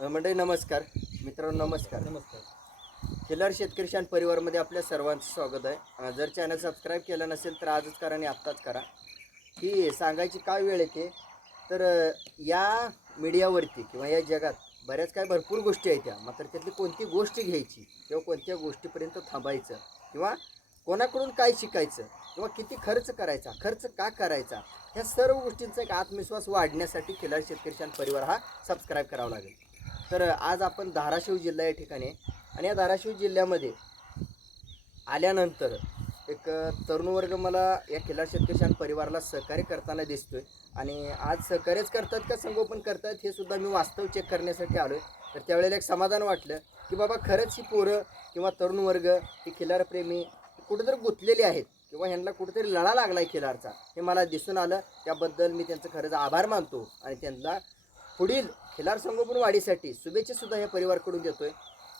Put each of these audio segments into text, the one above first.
मंडळी नमस्कार. मित्रांनो नमस्कार. नमस्कार. खिलार शेतकरी शान परिवारमध्ये आपल्या सर्वांचं स्वागत आहे. जर चॅनल सबस्क्राईब केलं नसेल तर आजच करा आणि आत्ताच करा. ही सांगायची काय वेळ येते तर या मीडियावरती किंवा या जगात बऱ्याच काय भरपूर गोष्टी आहेत त्या. मात्र त्यातली कोणती गोष्ट घ्यायची किंवा कोणत्या गोष्टीपर्यंत थांबायचं किंवा कोणाकडून काय शिकायचं किंवा किती खर्च करायचा खर्च का करायचा ह्या सर्व गोष्टींचा एक आत्मविश्वास वाढण्यासाठी खिलार शेतकरी शान परिवार हा सबस्क्राईब करावा लागेल. तर आज आपण धाराशिव जिल्हा या ठिकाणी आणि या धाराशिव जिल्ह्यामध्ये आल्यानंतर एक तरुण वर्ग मला या खिलार शेतकरी परिवाराला सहकार्य करताना दिसतोय. आणि आज सहकार्यच करतात का संगोपन करतात हे सुद्धा मी वास्तव चेक करण्यासाठी आलो आहे तर त्यावेळेला एक समाधान वाटलं की बाबा खरंच ही पोरं किंवा तरुण वर्ग ही खिलारप्रेमी कुठेतरी गुंतलेली आहेत किंवा ह्यांना कुठेतरी लढा लागला आहे खिलारचा हे मला दिसून आलं. त्याबद्दल मी त्यांचं खरंच आभार मानतो आणि त्यांना पुढील खिलार संगोपन वाढीसाठी शुभेच्छा सुद्धा या परिवारकडून देतोय.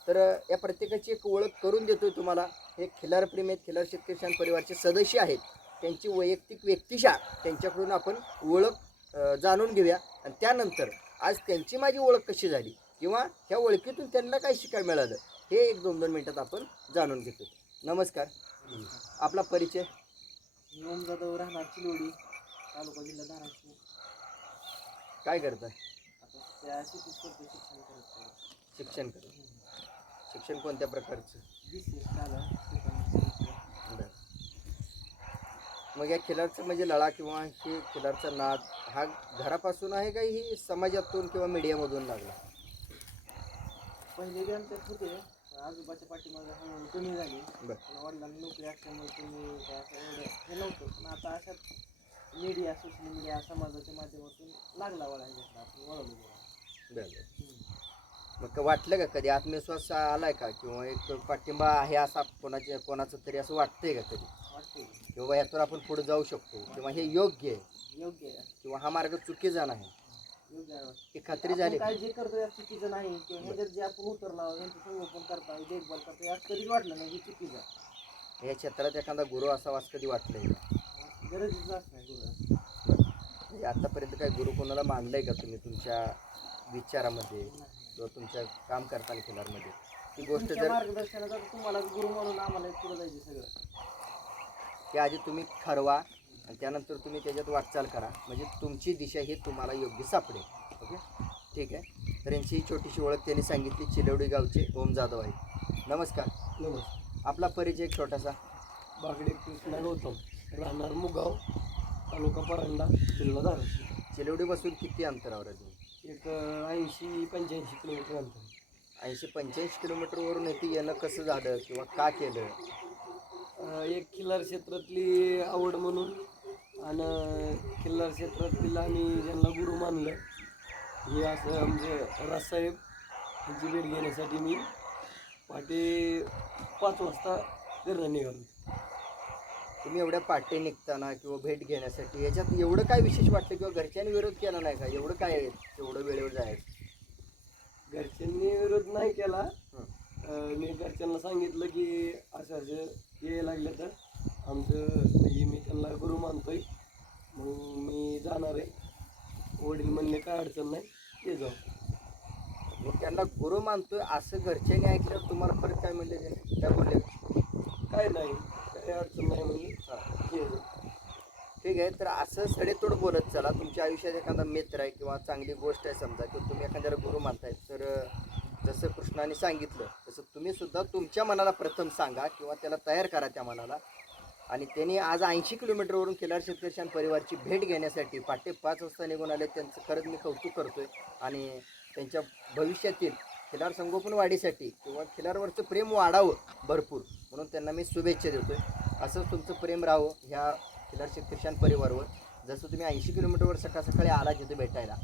तर या प्रत्येकाची एक ओळख करून देतोय तुम्हाला. हे खिलार प्रेमी आहेत खिलार शेतकरी शान परिवारचे सदस्य आहेत. त्यांची वैयक्तिक व्यक्तिशा त्यांच्याकडून आपण ओळख जाणून घेऊया. आणि त्यानंतर आज त्यांची माझी ओळख कशी झाली? किंवा ह्या ओळखीतून त्यांना काय शिकायला मिळालं? हे एक दोन दोन मिनिटात आपण जाणून घेतो नमस्कार. आपला परिचय? ओम जाधव राहणार चिलोडी तालुका जिल्हा धाराशिव. काय करताय आता त्या शेतीत करतो शिक्षण करत शिक्षण कोणत्या प्रकारचं. मग या खिलारचं म्हणजे लळा किंवा हे खिलारचा नाद हा घरापासून आहे का ही समाजातून किंवा मीडियामधून लागला? पहिले आमच्यात होते. आजोबाच्या पाठीमागे हळूहळू कमी झाली. वडिलांना नोकरी असल्यामुळे तुम्ही हे नव्हतं. पण आता अशात मीडिया सोशल मीडिया समाजाच्या माध्यमातून लागला वळायला घेतला आपण वळवलं गेला. मग का वाटलं का कधी? आत्मविश्वास आलाय का? किंवा एक पाठिंबा आहे असा कोणाचे कोणाचं तरी असं वाटतंय का कधी? वाटते किंवा यातून आपण पुढे जाऊ शकतो किंवा हे योग्य आहे? योग्य आहे. किंवा हा मार्ग चुकीचा नाही? योग्य आहे. ही खात्री आपण झाली काय जे करतो यात चुकीचं नाही किंवा ह्याच्यात जे आपण उतरला यांचं संगोपन करता देखभाल करता यात कधीच वाटलं नाही हे चुकीचं आहे. या क्षेत्रात एखादा गुरु असावा असं कधी वाटलंय का? गरजेचं गुरु म्हणजे आतापर्यंत काय गुरु कोणाला मानलंय का तुम्ही तुमच्या विचारामध्ये किंवा तुमच्या काम करताना खिलारमध्ये ती गोष्ट तुमच्या जर तुम्हाला गुरु म्हणून आम्हाला पुढे जायचं सगळं. ते आधी तुम्ही ठरवा आणि त्यानंतर तुम्ही त्याच्यात वाटचाल करा. म्हणजे तुमची दिशा ही तुम्हाला योग्य सापडेल. ओके? ठीक आहे? तर यांची ही छोटीशी ओळख त्यांनी सांगितली चिलवडी गावचे ओम जाधव आहे नमस्कार. नमस्कार. आपला परिचय एक छोटासा. बागडे कृष्णा गौतम. राहणार मुगाव तालुका परांडा जिल्हा धाराशिव. चिलवडीपासून किती अंतरावर आहे तुम्ही एक ऐंशी पंच्याऐंशी किलोमीटर अंतर ऐंशी पंच्याऐंशी किलोमीटरवरून इथे येणं कसं झालं किंवा का केलं? अं, एक खिल्लार क्षेत्रातली आवड म्हणून आणि खिल्लार क्षेत्रातील आम्ही ज्यांना गुरु मानलं हे असं म्हणजे राजसाहेब यांची भेट घेण्यासाठी मी पहाटे पाच वाजता घरनं निघालो. तुम्ही एवढ्या पाटे निघताना किंवा भेट घेण्यासाठी याच्यात एवढं काय विशेष वाटतं किंवा घरच्यांनी विरोध केला नाही का? एवढं काय आहे? एवढं वेळेवर जायचं? घरच्यांनी विरोध नाही केला. हं. अं, मी घरच्यांना सांगितलं की असं असं यायला लागलं तर आमचं म्हणजे मी त्यांना गुरु मानतोय. मग मी जाणार आहे. वडील म्हणले काय अडचण नाही ते जाऊ. मग त्यांना गुरु मानतोय असं घरच्यांनी ऐकल्यावर तुम्हाला परत काय म्हणले? त्याने काय बोलले काय नाही. काही अडचण नाही म्हणजे? ठीक आहे तर असं सडेतोड बोलत चला. तुमच्या आयुष्यात एखादा मित्र आहे किंवा चांगली गोष्ट आहे समजा किंवा तुम्ही एखाद्याला गुरु मानताय तर जसं कृष्णाने सांगितलं तसं तुम्ही सुद्धा तुमच्या मनाला प्रथम सांगा किंवा त्याला तयार करा त्या मनाला. आणि त्यांनी आज ऐंशी किलोमीटरवरून केलार शेतकरी परिवारची भेट घेण्यासाठी पहाटे पाच वाजता निघून आले. त्यांचं खरंच मी कौतुक करतोय. आणि त्यांच्या भविष्यातील खिलार संगोपन वाढीसाठी किंवा खिलारवरचं प्रेम वाढावं भरपूर म्हणून त्यांना मी शुभेच्छा देतो असंच तुमचं प्रेम राहावं ह्या खिलार शेतकरी परिवारवर. जसं तुम्ही ऐंशी किलोमीटरवर सकाळ सकाळी आला जिथे भेटायला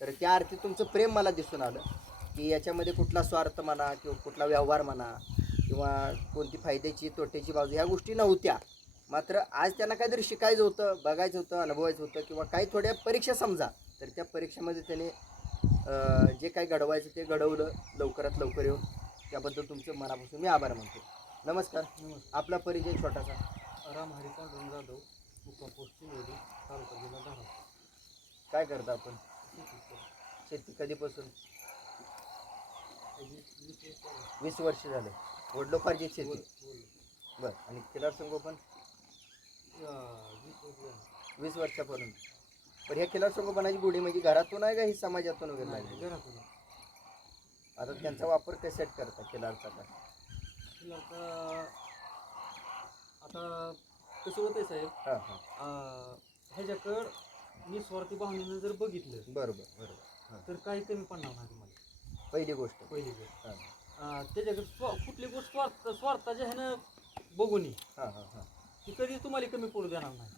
तर त्या अर्थी तुमचं प्रेम मला दिसून आलं की याच्यामध्ये कुठला स्वार्थ म्हणा किंवा कुठला व्यवहार म्हणा किंवा कोणती फायद्याची तोट्याची बाजू ह्या गोष्टी नव्हत्या. मात्र आज त्यांना काहीतरी शिकायचं होतं बघायचं होतं अनुभवायचं होतं किंवा काही थोड्या परीक्षा समजा तर त्या परीक्षेमध्ये त्याने जे काही घडवायचं ते घडवलं लवकरात लवकर येऊन. त्याबद्दल तुमचं मनापासून मी आभार मानतो. नमस्कार. आपला परिचय छोटासा. राम हरी पांडुरंग जाधव मुक्काम पोस्ट चिंचोली तालुका जिल्हा धाराशिव काय करता आपण? शेती. कधीपासून? वीस वर्ष झाले. वडलोपार्जित शेती. बर. आणि खिलार संगोपन? वीस वर्षापर्यंत. पण ह्या खिलार संगोपनाची गोडी म्हणजे घरातून आहे का ही समाजातून वगैरे लागली आता त्यांचा वापर कशात करता खिलारचा का आता कसं होतंय साहेब हां हां. अं, ह्याच्याकडं निस्वार्थी भावनेनं जर बघितलं बरोबर बरोबर. हां. तर काही कमी पडणार नाही तुम्हाला. पहिली गोष्ट. पहिली गोष्ट. हां. अं, त्याच्याकडे स्व कुठली गोष्ट स्वार्थ स्वार्थाच्या ह्यानं बघून ये, हां हां हां. ती कधीच तुम्हाला कमी पडू देणार नाही.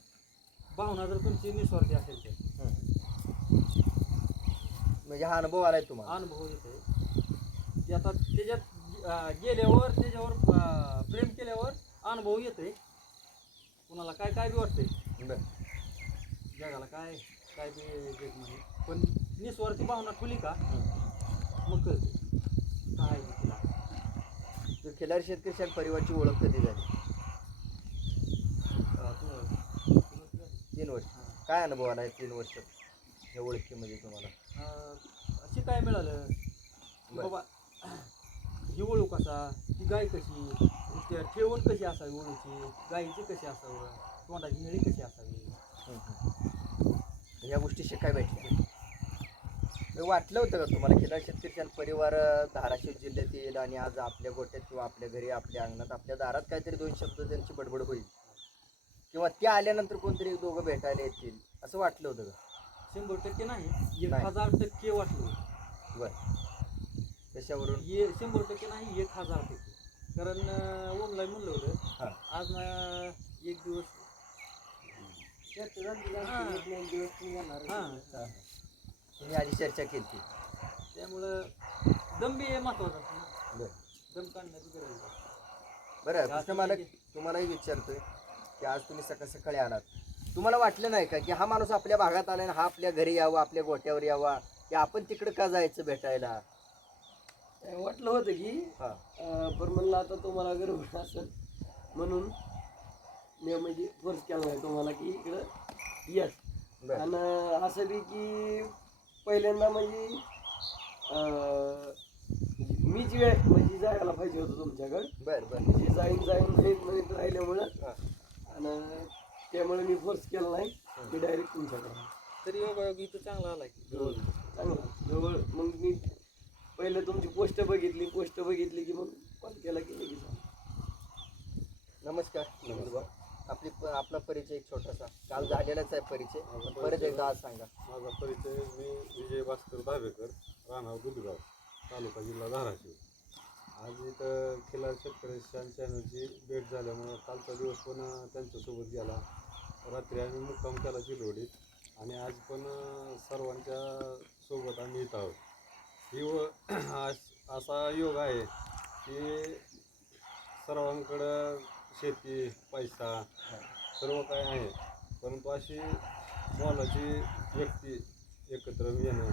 भावना जर तुमची निस्वार्थी असेल तर. म्हणजे हा अनुभव आलाय तुम्हाला? अनुभव येतोय. ते आता त्याच्यात अं, गेल्यावर त्याच्यावर अं, प्रेम केल्यावर अनुभव येतोय. कुणाला काय काय बी वाटतंय. बरं. जगाला काय काय बी देत नाही. पण निस्वार्थी भावना ठेवली का. मग कळते काय बी तिला. तर खिलार शेतकरी शेत परिवारची ओळख कधी झाली अं, तू- तीन वर्ष. काय अनुभव आलाय तीन वर्षात? या ओळखीमध्ये तुम्हाला? अशी काय मिळालं? की बरं. बाबा ही ओळख कसा? ती गाय कशी? त्या ठेवण कशी असावी ओळूची गायीची कशी असावं? तोंडाची निळी कशी असावी? या गोष्टी शिकाय भेटल्या. वाटलं होतं का तुम्हाला खिलार शेतकरी शेत परिवार अं, धाराशिव जिल्ह्यात येईल आणि आज आपल्या गोट्यात किंवा आपल्या घरी आपल्या अंगणात आपल्या दारात काहीतरी दोन शब्द त्यांची बडबड होईल. किंवा ते आल्यानंतर कोणतरी दोघं भेटायला येतील असं वाटलं होतं का? शंभर टक्के नाही. एक नाही. हजार टक्के वाटलं बरं. त्याच्यावरून ये शंभर टक्के नाही एक हजार टक्के. कारण अं, ओमला म्हणलं होतं. हां. आज ना एक दिवस. हां. हां. तुम्ही आधी चर्चा केली. त्यामुळं दम बी हे महत्त्वाचा असतो ना. बरं. दम काढण्याची गरज आहे. बरं कृष्ण मालक तुम्हालाही विचारतोय. की आज तुम्ही सकाळ सकाळी आलात. तुम्हाला वाटलं नाही का की हा माणूस आपल्या भागात आला आणि हा आपल्या घरी यावा आपल्या गोट्यावर यावा की आपण तिकडं का जायचं भेटायला? वाटलं होतं की हा. पण म्हणलं आता तुम्हाला गरज असेल म्हणून मी म्हणजे फोर्स केला नाही तुम्हाला की इकडं यस बरं. आणि असं बी की पहिल्यांदा म्हणजे अं, मीच वेळ म्हणजे जायला पाहिजे होतं तुमच्याकडं बरं बरं म्हणजे जाईन जाईन म्हणत म्हणत राहिल्यामुळं हा. आणि त्यामुळे मी फोर्स केला नाही मी डायरेक्ट तुमच्याकडे तरी योगायोगी इथं चांगला आला की जवळ चांगला जवळ मग मी पहिले तुमची पोस्ट बघितली पोस्ट बघितली की मग कॉल केला की लगेच. नमस्कार नमस्कार आपली आपला परिचय एक छोटासा. काल झालेलाच आहे परिचय. परत एकदा आज सांगा. माझा परिचय मी विजय भास्कर धाबेकर राहणार दुधगाव तालुका जिल्हा धाराशिव. आज इथं खिलार शेतकरी चॅनलची भेट झाल्यामुळं कालचा दिवस पण त्यांच्यासोबत गेला. रात्री आम्ही मुक्काम केला चिलवडीत आणि आज पण सर्वांच्या सोबत आम्ही इथं आहोत. व असा योग आहे की सर्वांकडं शेती पैसा सर्व काय आहे. परंतु अशी मोलाची व्यक्ती एकत्र येणं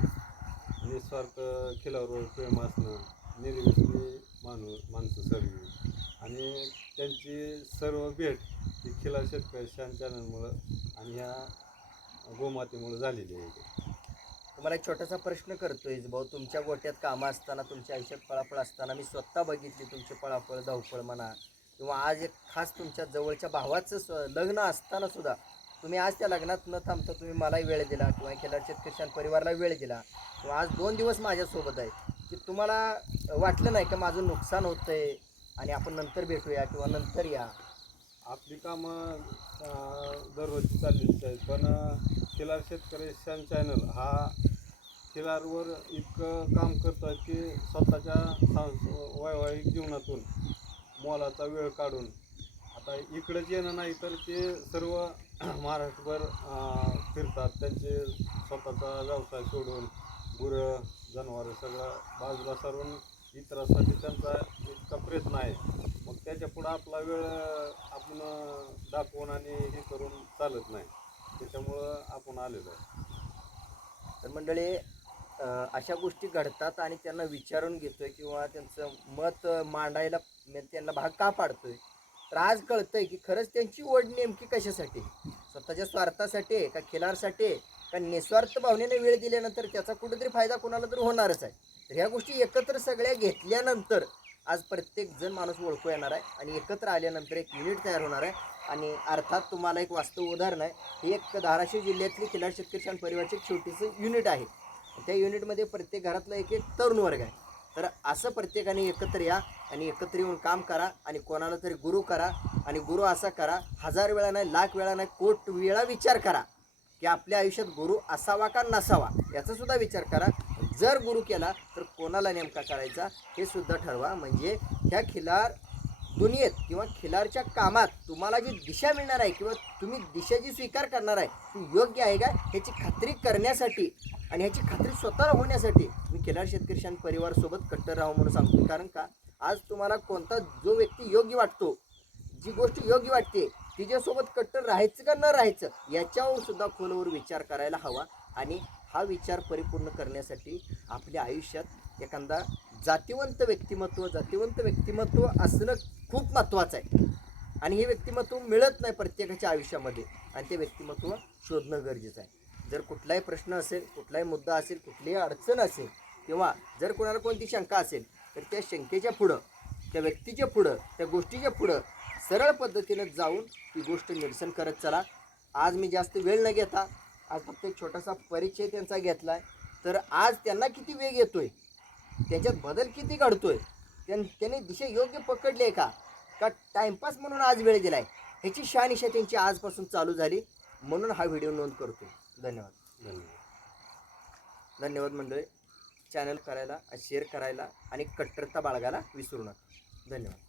निस्वार्थ खिलावर प्रेम असणं निर्व्यसनी माणूस माणसं सर्व आणि त्यांची सर्व भेट ही खिला शेतकरी शान चॅनलमुळं आणि ह्या गोमातेमुळं झालेली आहे. तुम्हाला एक छोटासा प्रश्न करतोय भाऊ तुमच्या गोट्यात कामं असताना तुमच्या आयुष्यात पळापळ असताना मी स्वतः बघितली तुमची पळापळ धावपळ म्हणा किंवा आज एक खास तुमच्या जवळच्या भावाचं स्व लग्न असताना सुद्धा तुम्ही आज त्या लग्नात न थांबता तुम्ही मलाही वेळ दिला किंवा केला शेतकरी परिवाराला वेळ दिला. किंवा आज दोन दिवस माझ्यासोबत आहे. की तुम्हाला वाटलं नाही का माझं नुकसान होतं आहे आणि आपण नंतर भेटूया किंवा नंतर या? आपली कामं दररोजची चाललेलीच आहेत पण खिलार शेतकरी शान चॅनल हा खिलारवर इतकं काम करतात की स्वतःच्या सांस वैवाहिक जीवनातून मोलाचा वेळ काढून आता इकडंच येणं नाही तर ते सर्व महाराष्ट्रभर फिरतात. त्यांचे स्वतःचा व्यवसाय सोडून गुरं जनावरं सगळं बाजूला सारून इतरांसाठी त्यांचा इतका प्रयत्न आहे. त्याच्या पुढं आपला वेळ आपण दाखवून आणि हे करून चालत नाही त्याच्यामुळं आपण आलेलो आहे तर मंडळी अं, अशा गोष्टी घडतात आणि त्यांना विचारून घेतोय किंवा त्यांचं मत मांडायला म्हणजे त्यांना भाग का पाडतोय तर आज कळतंय की खरंच त्यांची ओढ नेमकी कशासाठी आहे? स्वतःच्या स्वार्थासाठी आहे का खिलारसाठी आहे? का निस्वार्थ भावनेने वेळ दिल्यानंतर त्याचा कुठेतरी फायदा कोणाला तरी होणारच आहे तर ह्या गोष्टी एकत्र सगळ्या घेतल्यानंतर आज प्रत्येक जण माणूस ओळखू येणार आहे आणि एकत्र आल्यानंतर एक युनिट तयार होणार आहे. आणि अर्थात तुम्हाला एक वास्तव उदाहरण आहे. हे एक धाराशिव जिल्ह्यातली किल्लार शेतकरी शान परिवारचे एक छोटीचं युनिट आहे. त्या युनिटमध्ये प्रत्येक घरातला एक एक तरुण वर्ग आहे. तर असं प्रत्येकाने एकत्र या आणि एकत्र येऊन काम करा आणि कोणाला तरी गुरु करा आणि गुरु असा करा हजार वेळा नाही लाख वेळा नाही कोट वेळा विचार करा की आपल्या आयुष्यात गुरु असावा का नसावा याचा सुद्धा विचार करा. जर गुरु केला तर कोणाला नेमका करायचा हे सुद्धा ठरवा. म्हणजे ह्या खिलार दुनियेत किंवा खिलारच्या कामात तुम्हाला जी दिशा मिळणार आहे किंवा तुम्ही दिशा जी स्वीकार करणार आहे ती योग्य आहे का? ह्याची खात्री करण्यासाठी आणि ह्याची खात्री स्वतःला होण्यासाठी मी खिलार शेतकरी शान परिवारसोबत कट्टर राहू म्हणून सांगतो कारण का? आज तुम्हाला कोणता जो व्यक्ती योग्य वाटतो जी गोष्ट योग्य वाटते तिच्यासोबत कट्टर राहायचं का न राहायचं याच्यावर सुद्धा खोलवर विचार करायला हवा. आणि हा विचार परिपूर्ण करण्यासाठी आपल्या आयुष्यात एखादा जातिवंत व्यक्तिमत्व जातिवंत व्यक्तिमत्व असणं खूप महत्त्वाचं आहे. आणि हे व्यक्तिमत्व मिळत नाही प्रत्येकाच्या आयुष्यामध्ये. आणि ते व्यक्तिमत्व शोधणं गरजेचं आहे. जर कुठलाही प्रश्न असेल कुठलाही मुद्दा असेल कुठलीही अडचण असेल किंवा जर कोणाला कोणती शंका असेल तर त्या शंकेच्या पुढं त्या व्यक्तीच्या पुढं त्या गोष्टीच्या पुढं सरळ पद्धतीनं जाऊन ती गोष्ट निरसन करत चला. आज मी जास्त वेळ न घेता आज फक्त एक छोटासा परिचय त्यांचा घेतला आहे तर आज त्यांना किती वेग आहे त्याच्यात बदल किती घडतोय? त्यां त्याने दिशा योग्य पकडली आहे का? का टाइमपास म्हणून आज वेळ दिलाय ह्याची शहानिशा त्यांची आजपासून चालू झाली. म्हणून हा व्हिडिओ नोंद करतो धन्यवाद. धन्यवाद. धन्यवाद मंडळी. चॅनल करायला शेअर करायला आणि कट्टरता बाळगायला विसरू नका. धन्यवाद.